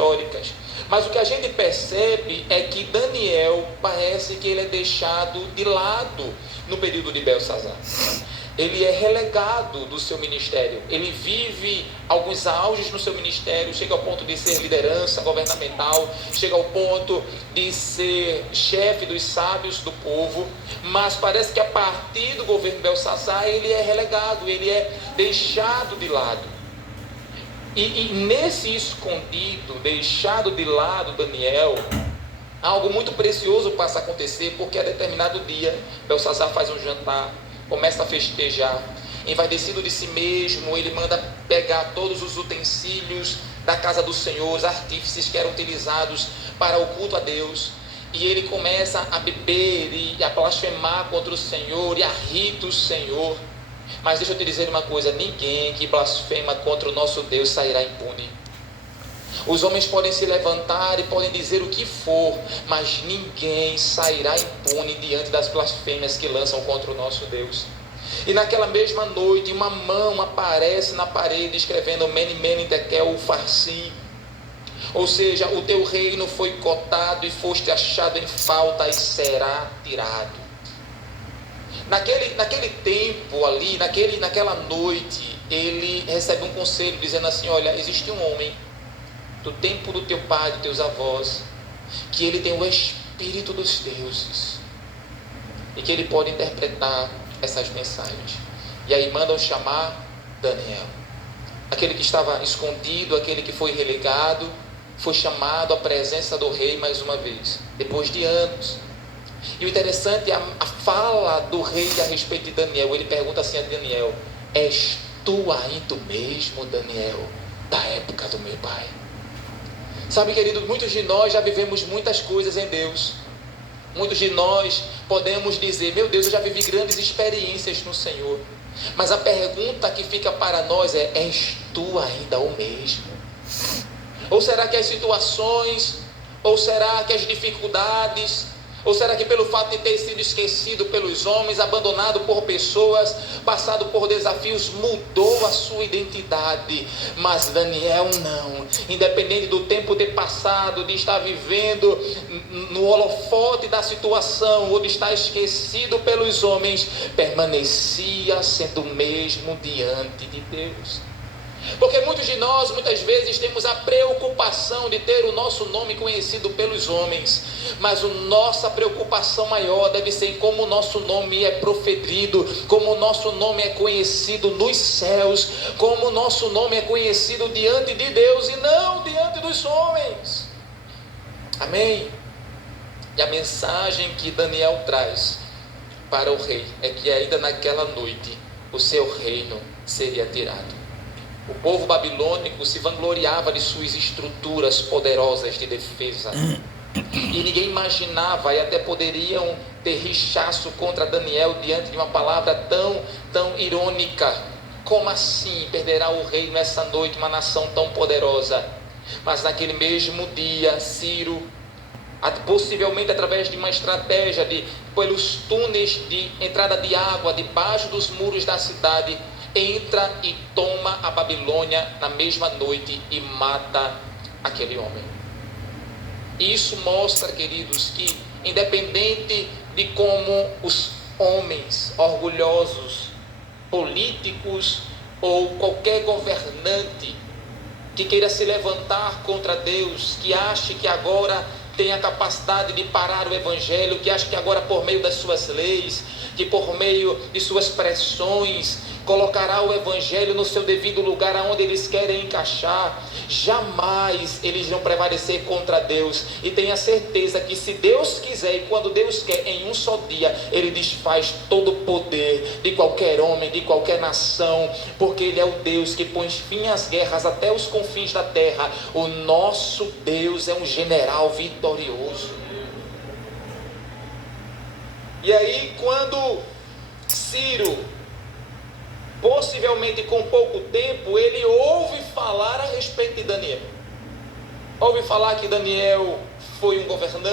históricas. Mas o que a gente percebe é que Daniel parece que ele é deixado de lado no período de Belsazar. Ele é relegado do seu ministério. Ele vive alguns auges no seu ministério, chega ao ponto de ser liderança governamental, chega ao ponto de ser chefe dos sábios do povo, mas parece que a partir do governo Belsazar ele é relegado, ele é deixado de lado. E nesse escondido, deixado de lado Daniel, algo muito precioso passa a acontecer, porque a determinado dia Belsazar faz um jantar, começa a festejar, envaidecido de si mesmo, ele manda pegar todos os utensílios da casa do Senhor, os artífices que eram utilizados para o culto a Deus, e ele começa a beber e a blasfemar contra o Senhor e a rir do Senhor. Mas deixa eu te dizer uma coisa: ninguém que blasfema contra o nosso Deus sairá impune. Os homens podem se levantar e podem dizer o que for, mas ninguém sairá impune diante das blasfêmias que lançam contra o nosso Deus. E naquela mesma noite, uma mão aparece na parede escrevendo Mene, Mene, Tekel, Upharsin. Ou seja, o teu reino foi cotado e foste achado em falta e será tirado. Naquele tempo ali, naquela noite, ele recebe um conselho dizendo assim: olha, existe um homem do tempo do teu pai, dos teus avós, que ele tem o Espírito dos deuses e que ele pode interpretar essas mensagens. E aí mandam chamar Daniel, aquele que estava escondido, aquele que foi relegado, foi chamado à presença do rei mais uma vez, depois de anos. E o interessante é a fala do rei a respeito de Daniel. Ele pergunta assim a Daniel: és tu ainda mesmo, Daniel, da época do meu pai? Sabe, querido, muitos de nós já vivemos muitas coisas em Deus. Muitos de nós podemos dizer: meu Deus, eu já vivi grandes experiências no Senhor. Mas a pergunta que fica para nós é: és tu ainda o mesmo? Ou será que as situações, ou será que as dificuldades, ou será que pelo fato de ter sido esquecido pelos homens, abandonado por pessoas, passado por desafios, mudou a sua identidade? Mas Daniel não. Independente do tempo ter passado, de estar vivendo no holofote da situação, ou de estar esquecido pelos homens, permanecia sendo o mesmo diante de Deus. Porque muitos de nós, muitas vezes, temos a preocupação de ter o nosso nome conhecido pelos homens, mas a nossa preocupação maior deve ser em como o nosso nome é proferido, como o nosso nome é conhecido nos céus, como o nosso nome é conhecido diante de Deus e não diante dos homens. Amém? E a mensagem que Daniel traz para o rei é que ainda naquela noite o seu reino seria tirado. O povo babilônico se vangloriava de suas estruturas poderosas de defesa. E ninguém imaginava, e até poderiam ter rechaço contra Daniel diante de uma palavra tão irônica. Como assim perderá o reino nessa noite, uma nação tão poderosa? Mas naquele mesmo dia, Ciro, possivelmente através de uma estratégia pelos túneis de entrada de água debaixo dos muros da cidade, entra e toma a Babilônia na mesma noite e mata aquele homem. Isso mostra, queridos, que independente de como os homens orgulhosos, políticos ou qualquer governante que queira se levantar contra Deus, que ache que agora tem a capacidade de parar o evangelho, que acha que agora por meio das suas leis, que por meio de suas pressões colocará o evangelho no seu devido lugar aonde eles querem encaixar, jamais eles vão prevalecer contra Deus. E tenha certeza que se Deus quiser, e quando Deus quer, em um só dia Ele desfaz todo o poder de qualquer homem, de qualquer nação, porque Ele é o Deus que põe fim às guerras até os confins da terra. O nosso Deus é um general vitorioso. E aí, quando Ciro, possivelmente com pouco tempo, ele ouve falar a respeito de Daniel. Ouve falar que Daniel foi um governante,